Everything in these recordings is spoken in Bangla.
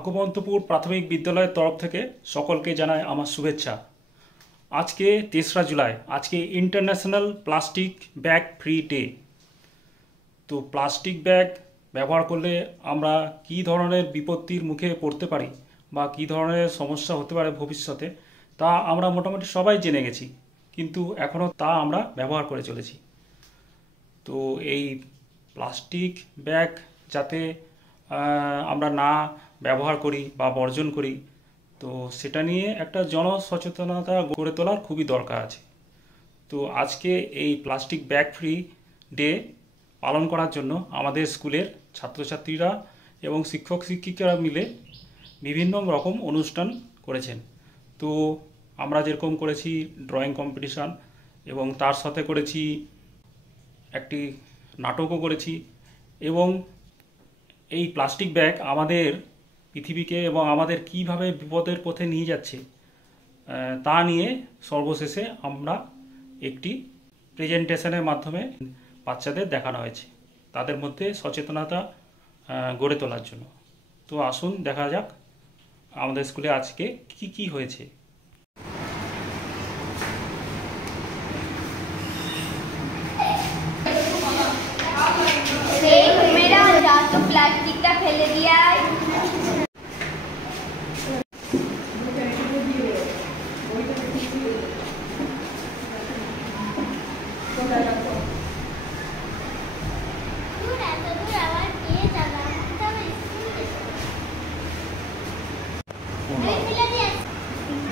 ভাগ্যবন্তপুর প্রাথমিক বিদ্যালয়ের তরফ থেকে সকলকে জানাই আমার শুভেচ্ছা। আজকে ৩রা জুলাই, আজকে international plastic bag free day. তো প্লাস্টিক ব্যাগ ব্যবহার করলে আমরা কী ধরনের বিপত্তির মুখে পড়তে পারি বা কী ধরনের সমস্যা হতে পারে ভবিষ্যতে, তা আমরা মোটামুটি সবাই জেনে গেছি, কিন্তু এখনও তা আমরা ব্যবহার করে চলেছি। তো এই প্লাস্টিক ব্যাগ যাতে আমরা না ব্যবহার করি বা বর্জন করি, তো সেটা নিয়ে একটা জনসচেতনতা গড়ে তোলার খুবই দরকার আছে। তো আজকে এই প্লাস্টিক ব্যাগ ফ্রি ডে পালন করার জন্য আমাদের স্কুলের ছাত্রছাত্রীরা এবং শিক্ষক শিক্ষিকারা মিলে বিভিন্ন রকম অনুষ্ঠান করেছেন। তো আমরা যেরকম করেছি ড্রয়িং কম্পিটিশান, এবং তার সাথে করেছি একটি নাটকও করেছি, এবং এই প্লাস্টিক ব্যাগ আমাদের পৃথিবীকে এবং আমাদের কিভাবে বিপদের পথে নিয়ে যাচ্ছে তা নিয়ে সর্বশেষে আমরা একটি প্রেজেন্টেশনের মাধ্যমে বাচ্চাদের দেখানো হয়েছে, তাদের মধ্যে সচেতনতা গড়ে তোলার জন্য। তো আসুন দেখা যাক আমাদের স্কুলে আজকে কি কি হয়েছে। প্লাস্টিকটা ফেলে দিয়ে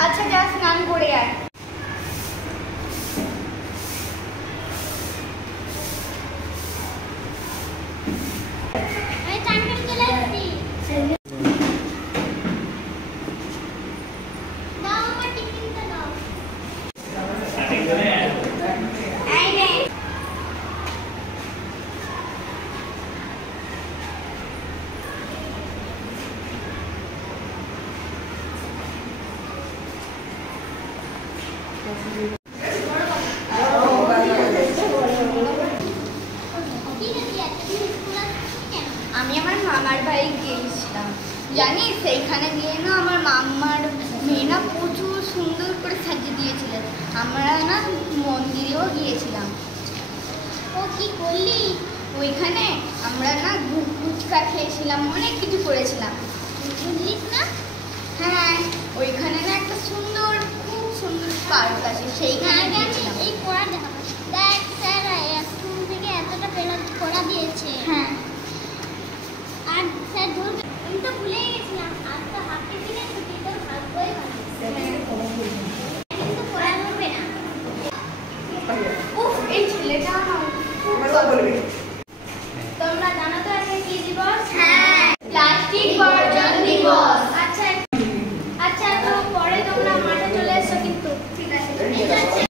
আচ্ছা যা স্নান করে আয়। আমি আমার মামার বাড়ি গিয়েছিলাম, জানিস সেইখানে গিয়ে না আমার মামার মেয়ে না প্রচুর সুন্দর করে সাজিয়ে দিয়েছিলেন। আমরা না মন্দিরেও গিয়েছিলাম। ও কি করলি? ওইখানে আমরা না ফুচকা খেয়েছিলাম, অনেক কিছু করেছিলাম, বুঝলিস না? হ্যাঁ, ওইখানে না একটা সুন্দর, খুব সুন্দর পার্ক আছে, সেইখানে গিয়েছিলাম। এই পড়া দেখা দেখ স্যার স্কুল থেকে এতটা পড়া দিয়েছে। হ্যাঁ, আর স্যার ধরবে, আমি তো ভুলেই গেছিলাম। আজ তো হাফ টিফিনে ছুটি, তোর ভাগ্যই ভালো। কিন্তু পড়া ধরবে না। উফ, এই ছেলেটা বলবে। তোমরা জানো তো আজকে কি দিবস? হ্যাঁ, প্লাস্টিক বর্জন দিবস। আচ্ছা আচ্ছা, তো পরে তোমরা মাঠে চলে এসো কিন্তু। ঠিক আছে, ঠিক আছে।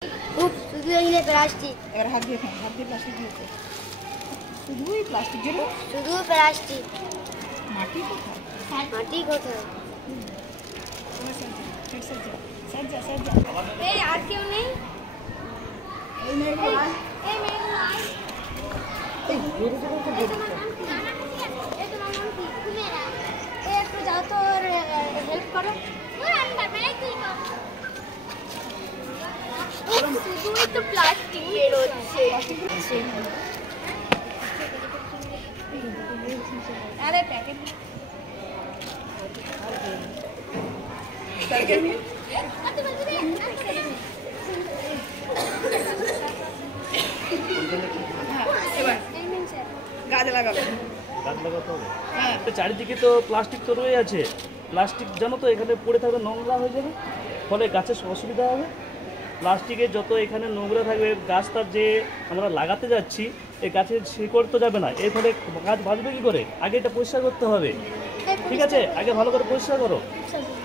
উফ, শুধু এই প্লাস্টিক। এবার হাত দিয়ে প্লাস্টিক দিয়েছে। শুধুই প্লাস্টিক জন্য, শুধু প্লাস্টিক। মাটি কোথায়? মাটি কোথায়? এই আর কেউ নেই? এই মেয়েগুলো এই মেয়েগুলো আয়। এই তোমার নাম কি? তোমার নাম কি? কুমেরা। একটু যাও তো, হেল্প করো। আমি পারবে তুই কর। শুধুই তো প্লাস্টিক বেরোচ্ছে। আরে প্যাকেট গাছ লাগাবে। গাছ লাগাতে হবে। হ্যাঁ, চারিদিকে তো প্লাস্টিক তো রয়ে আছে। প্লাস্টিক জানো তো এখানে পড়ে থাকবে, নোংরা হয়ে যাবে, ফলে গাছের অসুবিধা হবে। প্লাস্টিকে যত এখানে নোংরা থাকবে, গাছটা যে আমরা লাগাতে যাচ্ছি এই গাছের শিকড় তো যাবে না, এর ফলে গাছ বাঁচবে কী করে? আগে এটা পরিষ্কার করতে হবে, ঠিক আছে? আগে ভালো করে পরিষ্কার করো।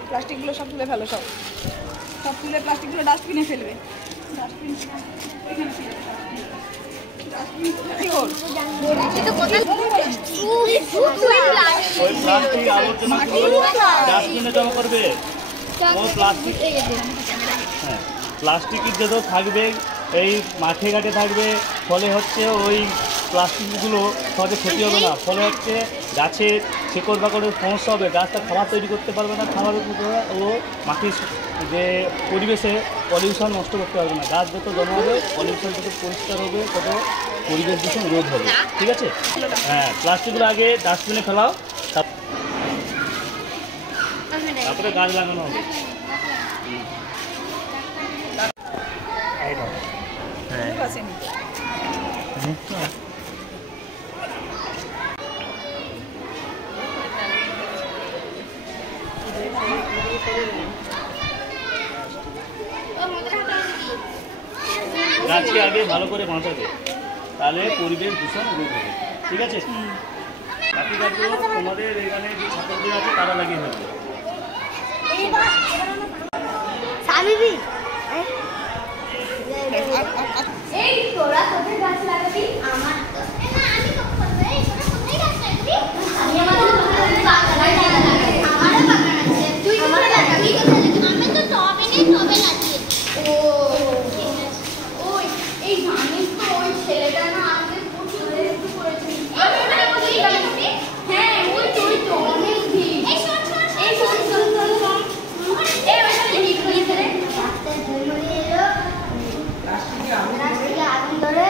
প্লাস্টিকগুলো সব তুলে ফেলো, সব তুলে প্লাস্টিকগুলো ডাস্টবিনে ফেলবে। ডাস্টবিন ডাস্টবিনে জমা করবে। ও প্লাস্টিক, হ্যাঁ, প্লাস্টিকের যত থাকবে এই মাঠে ঘাটে থাকবে, ফলে হচ্ছে ওই প্লাস্টিকগুলো সহজে ক্ষতি হবে না, ফলে হচ্ছে গাছের শেকড় বাকড়ের সমস্যা হবে, গাছটা খাবার তৈরি করতে পারবে না, খাবার ও মাটির যে পরিবেশে পলিউশন নষ্ট করতে পারবে না। গাছ যত জমা হবে, পলিউশন যত পরিষ্কার হবে, তত পরিবেশ দূষণ রোধ হবে। ঠিক আছে? হ্যাঁ, প্লাস্টিকগুলো আগে ডাস্টবিনে ফেলাও, তারপরে গাছ লাগানো হবে। গাছকে আগে ভালো করে বাঁচাবে, তাহলে পরিবেশ দূষণ রোধ হবে। ঠিক আছে? বাকি গাছগুলো তোমাদের এখানে যে ছাত্রদের আছে তারা লাগিয়ে ফেলবে। এই তোরা কোথায় গাছ লাগাবি? আমার তো না, আমি কখন এই তোরা কোথায় গাছ লাগাবি? আমি আমাদের বাগানে লাগাই। আমারও বাগান আছে। তুই কোথায় লাগাবি? আমি তো টবে নেই, টবে লাগিয়ে। ও ঠিক আছে। ওই এই জানিস তো ওই ছেলেটা না আগে প্রচুর একটু করেছে। আমি মানে কোথায় লাগাবি? হ্যাঁ, ওই তুই তো অনেক ভিড়। এই শোন শোন এই শোন শোন শোন শোন। এই ওখানে কি করেছে রে? রাস্তায় ঝুলমুড়ি এলো। রাস্তায় আগুন ধরে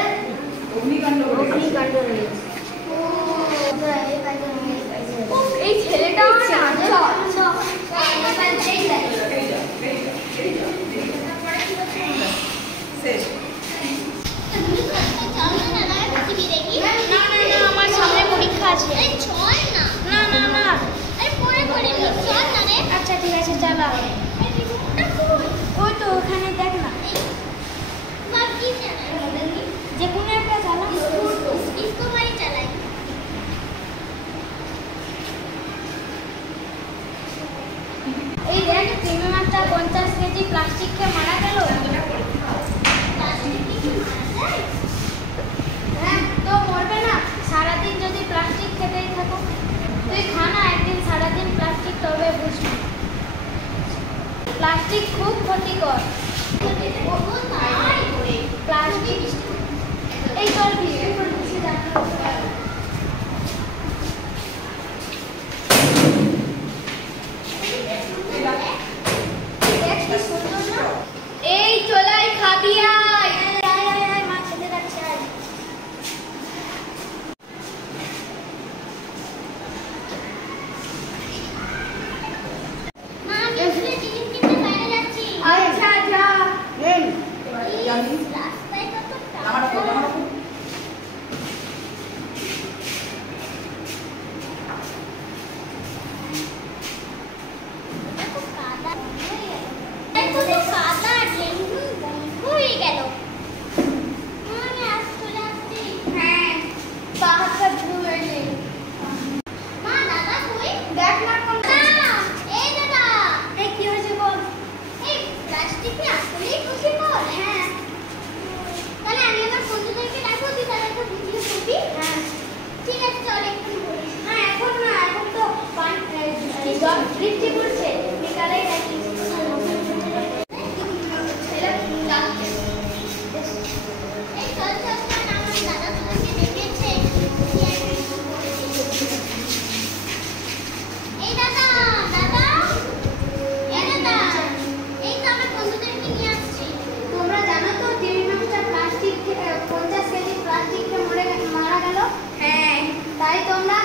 অগ্নিকাণ্ড হয়েছে। এই ছেলেটা আমার সামনে পরীক্ষা আছে। না না না, আচ্ছা ঠিক আছে, চালা। ওই তো ওখানে দেখ না, যে কোনো একটা চালা। চালাই। এই দেখ, একটা 50 কেজি প্লাস্টিক খেয়ে মারা গেল। হ্যাঁ, তো মরবে না সারাদিন যদি প্লাস্টিক খেতেই থাকো। তুই খা না একদিন সারাদিন প্লাস্টিক, তবে বুঝবি প্লাস্টিক খুব ক্ষতিকর। প্লাস্টিক এই তোর ভিডিও করছি জানো। এই চলাই খাবি আয়। মা খেতে যাচ্ছে। আচ্ছা যা। রাস্তায় কত বৃষ্টি পড়ছে, বিকালে ডাকি। তোমরা জানো তো 3 মাসটা প্লাস্টিক 50 কেজি প্লাস্টিক মারা গেল। হ্যাঁ, তাই তোমরা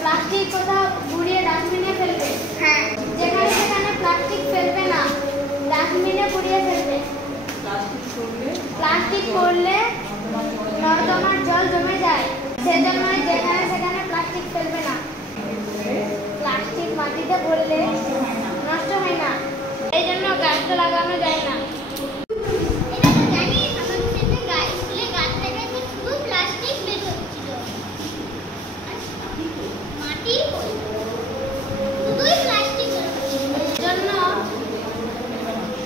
প্লাস্টিক কোথাও ঘুরিয়ে ডাস্টবিনে ফেলবে। হ্যাঁ, যেখানে সেখানে প্লাস্টিক ফেলবে না, ডাস্টবিনে পুড়িয়ে ফেলবে। প্লাস্টিক পড়লে নর্দমার জল জমে যায়, সেজন্য যেখানে সেখানে প্লাস্টিক ফেলবে না। প্লাস্টিক মাটিতে পড়লে নষ্ট হয় না, এই জন্য গাছ তো লাগানো যায় না।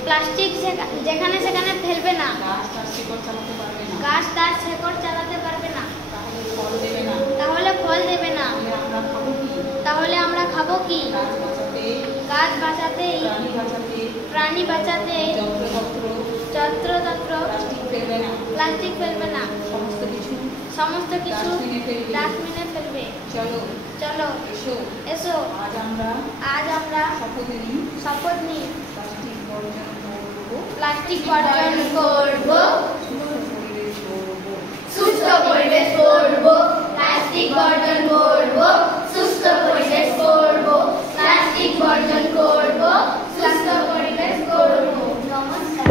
প্লাস্টিক যেখানে সেখানে ফেলবে না, গাছ তার শেকড় চালাতে পারবে না, তাহলে ফল দেবে না। তাহলে আমরা খাবো কি? গাছ বাঁচাতে, প্রাণী বাঁচাতে যত্রতত্র প্লাস্টিক ফেলবে না। সমস্ত কিছু ডাস্টবিনে ফেলবে। চলো চলো এসো এসো আজ আমরা শপথ নিই প্লাস্টিক বর্জন করব, সুস্থ পরিবেশ করব, প্লাস্টিক বর্জন করব, সুস্থ পরিবেশ করব, প্লাস্টিক বর্জন করব, সুস্থ পরিবেশ করব। নমস্কার।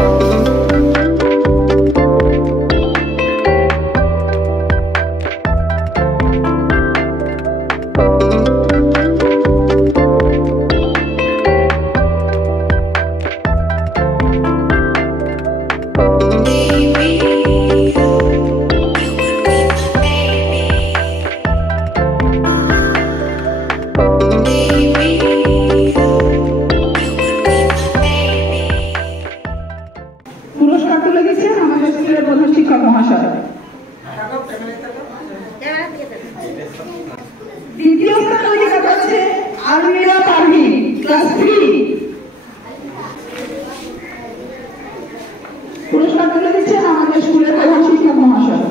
পুরস্কার তুলে দিচ্ছেন আমাদের স্কুলের প্রধান শিক্ষক মহাশয়। দ্বিতীয় স্থান অধিকার করছে আলমিরা পারভিন, ক্লাস 3। পুরস্কার তুলে দিচ্ছেন আমাদের স্কুলের প্রধান শিক্ষক মহাশয়।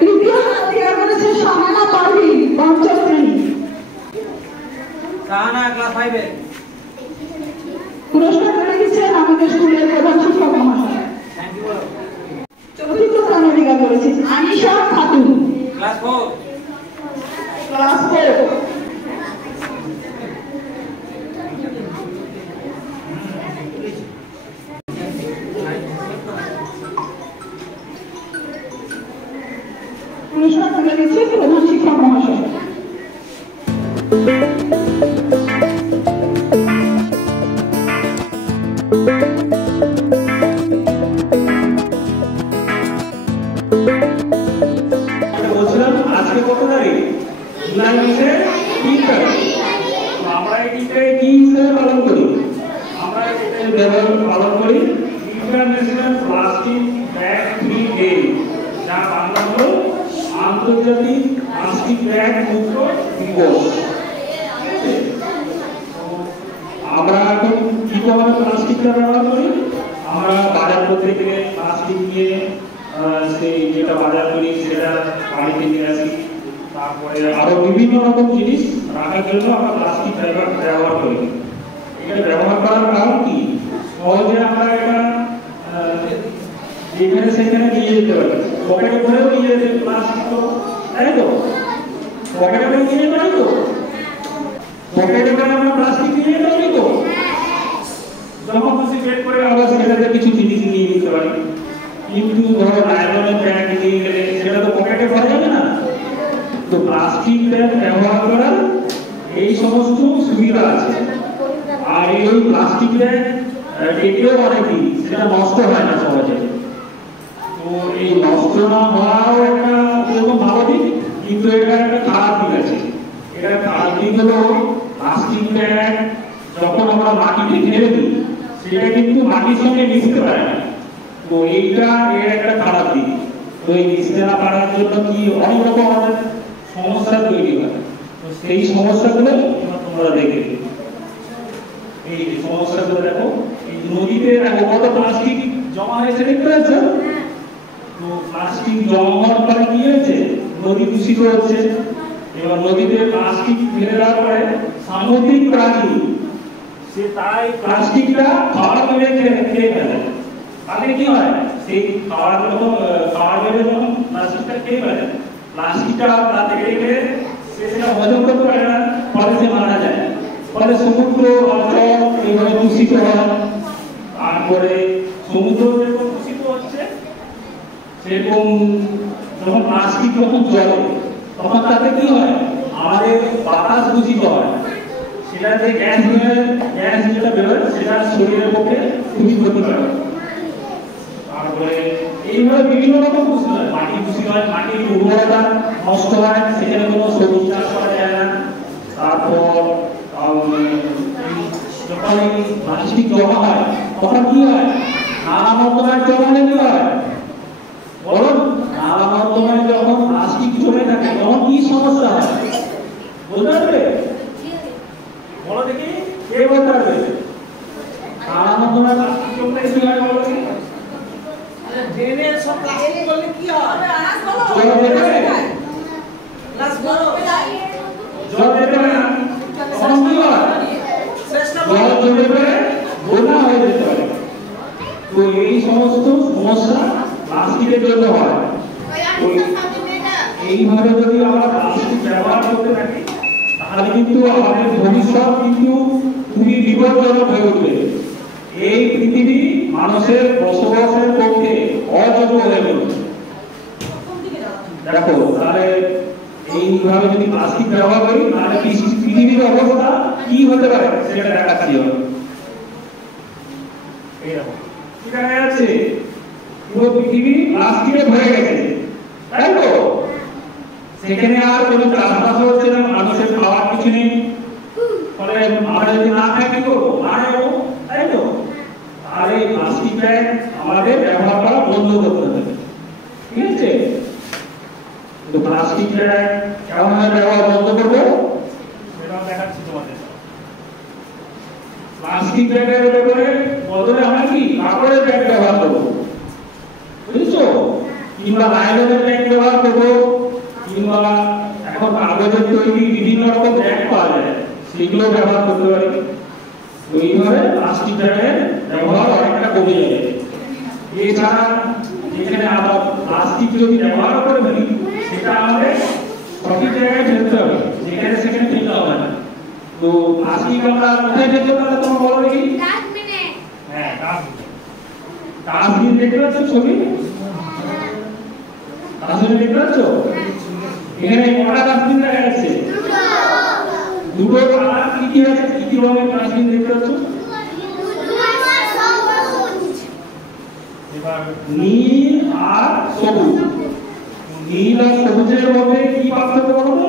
তৃতীয় স্থান অধিকার করেছে শাহানা পারভিন, পঞ্চম শ্রেণী। পুরস্কার তুলে দিচ্ছেন আমাদের স্কুলের প্রধান শিক্ষক মহাশয়। চতুর্থ স্থান অধিকার করেছে আনিশা খাতুন, ক্লাস 4। পুরস্কার তুলে দিচ্ছে প্রধান শিক্ষক মহাশয়। বলছিলাম আজকে কত তারিখ? জুলাই মাসের 3 তারিখ। আমরা এই দিনটা কি হিসেবে পালন করি? আমরা পালন করি international plastic bag free day, যা বাংলা হলো আন্তর্জাতিক প্লাস্টিক ব্যাগ মুক্ত দিবস। আমরা এখন কিভাবে প্লাস্টিকটা ব্যবহার করি? আমরা বাজার করতে গেলে প্লাস্টিক নিয়ে সেই যেটা বাজার করি সেটা বাড়িতে নিয়ে আসি। তারপরে আরো বিভিন্ন রকম জিনিস রাখার জন্য আমরা প্লাস্টিক ব্যবহার করি। এটা ব্যবহার করার কারণ কি? সহজে আমরা এটা যেখানে সেখানে নিয়ে যেতে পারি, পকেটে করেও নিয়ে যেতে প্লাস্টিক, তো তাই তো পকেটে করে নিয়ে যেতে পারি, তো পকেটে করে আমরা প্লাস্টিক নিয়ে যেতে পারি, তো যখন খুশি বের করে আমরা সেটাতে কিছু জিনিস নিয়ে নিতে পারি। কিন্তু ধরো নাইলনের ব্যাগ নিয়ে গেলে সেটা তো পকেটে ভরা যাবে না। তো প্লাস্টিক ব্যাগ ব্যবহার করার এই সমস্ত সুবিধা আছে। আর এই প্লাস্টিক ব্যাগ টেকেও অনেকদিন, সেটা নষ্ট হয় না সহজে। তো এই নষ্ট না হওয়াও একটা এরকম ভালো দিক, কিন্তু এটা একটা খারাপ দিক আছে। এটা খারাপ দিক হলো প্লাস্টিক ব্যাগ যখন আমরা মাটিতে ফেলে দিই সেটা কিন্তু মাটির সঙ্গে মিশতে পারে না। তো এইটা এর একটা খারাপ দিক। তো এই মিশতে না পারার জন্য কি অনেক রকম আমাদের সমস্যা তৈরি হয়। তো সেই সমস্যাগুলো তোমরা দেখে এই সমস্যাগুলো দেখো। এই নদীতে দেখো কত প্লাস্টিক জমা হয়েছে, দেখতে পাচ্ছ? তো প্লাস্টিক জমা হওয়ার পরে কি হয়েছে? নদী দূষিত হচ্ছে। এবার নদীতে প্লাস্টিক ফেলে দেওয়ার পরে সামুদ্রিক প্রাণী সে তাই প্লাস্টিকটা খাবার ভেবে খেয়ে ফেলে। তাহলে কি হয়? সেই খাবার ভেবে যখন প্লাস্টিকটা খেয়ে ফেলে, প্লাস্টিকটা তাতে রেখে সে সেটা হজম করতে পারে না, ফলে সে মারা যায়। ফলে সমুদ্র অঞ্চল এইভাবে দূষিত হয়। তারপরে সমুদ্র যেরকম দূষিত হচ্ছে, সেরকম যখন প্লাস্টিক যখন জ্বলে তখন তাতে কি হয়? আমাদের বাতাস দূষিত হয়। সেটা যে গ্যাস যেটা বেরোয় সেটা শরীরের পক্ষে খুবই ক্ষতিকারক। তারপরে এইভাবে বিভিন্ন রকম দূষিত হয়। মাটি দূষিত হয়, মাটির উর্বরতা নষ্ট হয়, সেখানে কোনো সবজি চাষ করা যায় না। তারপর যখন প্লাস্টিক জমা হয় তখন কি হয়? নালা নর্দমায় জমা হলে কি হয় বলুন? নালা নর্দমায় যখন প্লাস্টিক জমে থাকে তখন কি সমস্যা হয় বলতে পারবে? বলো দেখি, কে বলতে পারবে? নালা নর্দমায় প্লাস্টিক জমলে কি হয় বলো দেখি? ড্রেনের সব প্লাস্টিক করলে কি হয়? জল যেতে পারে না, তখন কি হয়? জল জমে পড়ে বন্যা হয়ে যেতে পারে। তো এই সমস্ত সমস্যা প্লাস্টিকের জন্য হয়। এইভাবে যদি আমরা প্লাস্টিক ব্যবহার করতে থাকি তাহলে কিন্তু আমাদের ভবিষ্যৎ কিন্তু খুবই বিপজ্জনক হয়ে উঠবে। এই পৃথিবী মানুষের বসবাসের পক্ষে অযোগ্য হয়ে উঠবে। দেখো তাহলে এইভাবে যদি প্লাস্টিক ব্যবহার করি তাহলে পৃথিবীর অবস্থা কি হতে পারে সেটা দেখাচ্ছি হবে। এখানে আছে পুরো পৃথিবী প্লাস্টিকে ভরে গেছে, তাই তো? সেখানে আর কোনো চাষবাস হচ্ছে না, মানুষের খাওয়ার কিছু নেই। ফলে আমরা যদি না খাই কি করবো? মারা যাবো, তাই তো? আর এই প্লাস্টিক ব্যাগ আমাদের ব্যবহার করা বন্ধ করতে হবে, ঠিক আছে? তো প্লাস্টিক ব্যাগ কেমন ব্যবহার বন্ধ করবো সেটাও দেখাচ্ছি তোমাদের। প্লাস্টিক ব্যাগের ব্যাপারে বদলে আমরা কি কাপড়ের ব্যাগ ব্যবহার করবো, বুঝছো? কিংবা নাইলনের ব্যাগ ব্যবহার করবো, কিংবা এখন কাগজের তৈরি বিভিন্ন রকম ব্যাগ পাওয়া যায়, সেগুলো ব্যবহার করতে পারি। তো এইভাবে প্লাস্টিক ব্যাগের ব্যবহার অনেকটা কমে যাবে। এছাড়া এখানে আবার প্লাস্টিক যদি ব্যবহার করে ফেলি সেটা আমাদের সঠিক জায়গায় ফেলতে হবে, যেখানে সেখানে ফেলতে হবে না। তো প্লাস্টিক আমরা কোথায় ফেলতে পারলে তোমার বলো দেখি? হ্যাঁ, ডাস্টবিন দেখতে পাচ্ছ ছবি? ডাস্টবিন দেখতে পাচ্ছ? এখানে কটা ডাস্টবিন দেখা যাচ্ছে? দুটো। কালার কি কি আছে? কি কি রঙের ডাস্টবিন দেখতে পাচ্ছ? নীল আর সবুজ। নীল আর সবুজের মধ্যে কি পার্থক্য বলতো?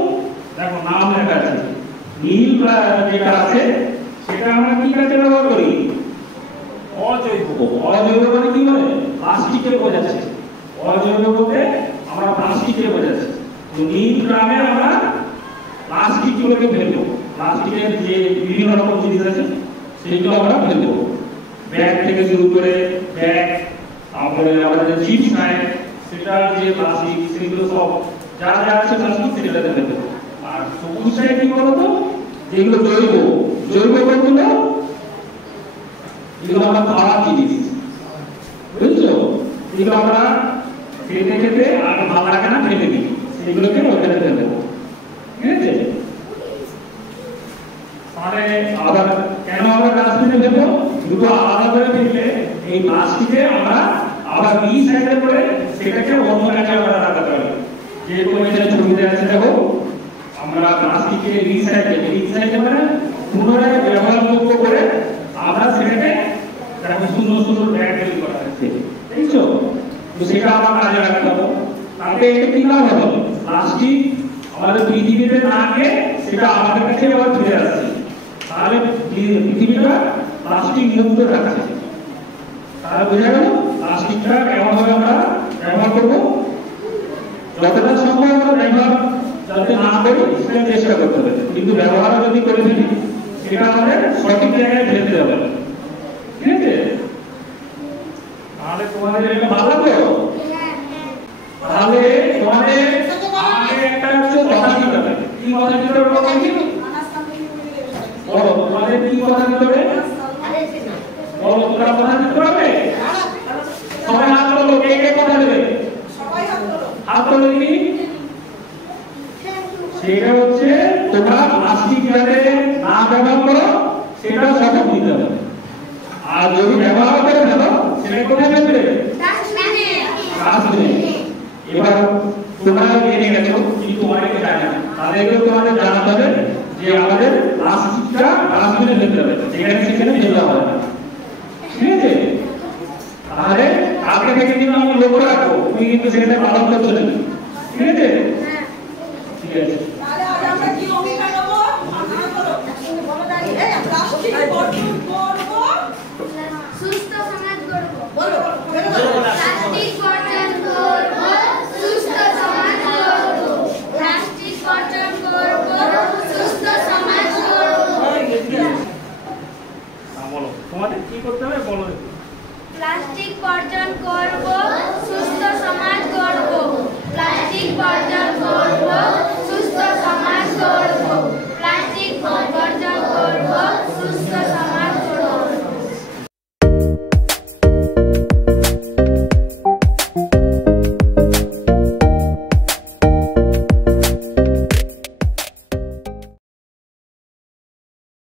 দেখো নাম লেখা আছে। নীল যেটা আছে সেটা আমরা কি কাজে ব্যবহার করি? অজৈব। অজৈব মানে কি বলে? প্লাস্টিকে বোঝাচ্ছে। অজৈব বলতে আমরা প্লাস্টিকে বোঝাচ্ছি। তো নীল গ্রামে আমরা প্লাস্টিক গুলোকে ফেলবো, প্লাস্টিকের যে বিভিন্ন রকম জিনিস আছে সেগুলো আমরা ফেলবো। ব্যাগ থেকে শুরু করে ব্যাগ, তারপরে আমাদের চিপস খায় সেটা যে প্লাস্টিক, সেগুলো সব যা যা আছে প্লাস্টিক সেগুলোতে ফেলবো। আর সবুজটাই কি বলতো? যেগুলো জৈব। জৈব কোনগুলো? এগুলো আমরা খাওয়ার জিনিস, বুঝছো? এগুলো আমরা খেতে খেতে আর ভালো লাগে না ফেলে দিই, সেগুলোকে ওখানে ফেলে দেবো, ঠিক আছে? তাহলে আবার কেন আমরা ডাস্টবিনে ফেলবো? দুটো আলাদা করে ফেললে এই প্লাস্টিকে আমরা আবার রিসাইকেল করে সেটাকে অন্য কাজে আমরা লাগাতে পারি। যে পরিমাণে ছবিতে আছে দেখো, আমরা প্লাস্টিকে রিসাইকেল মানে পুনরায় ব্যবহারযোগ্য করে আমরা সেটাকে দেখো সুন্দর সুন্দর ব্যাগ তৈরি করা হচ্ছে, দেখছো? তো সেটা আমরা কাজে লাগাতে পারবো। তাতে কি লাভ হবে? প্লাস্টিক আমাদের পৃথিবীতে না গিয়ে সেটা আমাদের কাছে আবার ফিরে আসছে। তাহলে পৃথিবীটা প্লাস্টিক মুক্ত থাকছে। তাহলে বোঝা গেল প্লাস্টিকটা কেমন ভাবে আমরা ব্যবহার করবো? যতটা সম্ভব আমরা ব্যবহার যাতে না করি সেটা চেষ্টা করতে হবে, কিন্তু ব্যবহার যদি করে ফেলি সেটা আমাদের সঠিক জায়গায় ফেলতে হবে, ঠিক আছে? তাহলে তোমাদের এটা ভালো লাগলো? তাহলে তোমাদের আমাকে একটা হচ্ছে কথা দিতে হবে। কি কথা দিতে হবে? বলো, তোমাদের কি কথা দিতে হবে? বলো, তোমরা কথা দিতে পারবে? সবাই হাত তোলো। কে কে কথা দেবে? হাত তোলো দেখি। সেটা হচ্ছে তোমরা প্লাস্টিক যাতে না ব্যবহার করো সেটা শপথ নিতে হবে। আর যদি ব্যবহার করে ফেলো সেটা কোথায় ফেলবে? ডাস্টবিনে। এবার তোমরা জেনে গেছো কিন্তু অনেকে জানে না, তাদেরকে তোমাদের জানাতে হবে যে আমাদের প্লাস্টিকটা ডাস্টবিনে ফেলতে হবে, যেখানে সেখানে ফেলতে হবে না, ঠিক আছে? তাহলে আগে থেকে কিন্তু আমি লক্ষ্য রাখবো, তুমি কিন্তু সেটা পালন করছো না, ঠিক আছে? ঠিক আছে। সুস্থ সমাজ গড়ব। বলো, প্লাস্টিক বর্জন করব, সুস্থ সমাজ গড়ব। প্লাস্টিক বর্জন করব, সুস্থ সমাজ গড়ব। বলো তোমাদের কি করতে হবে বলো। প্লাস্টিক বর্জন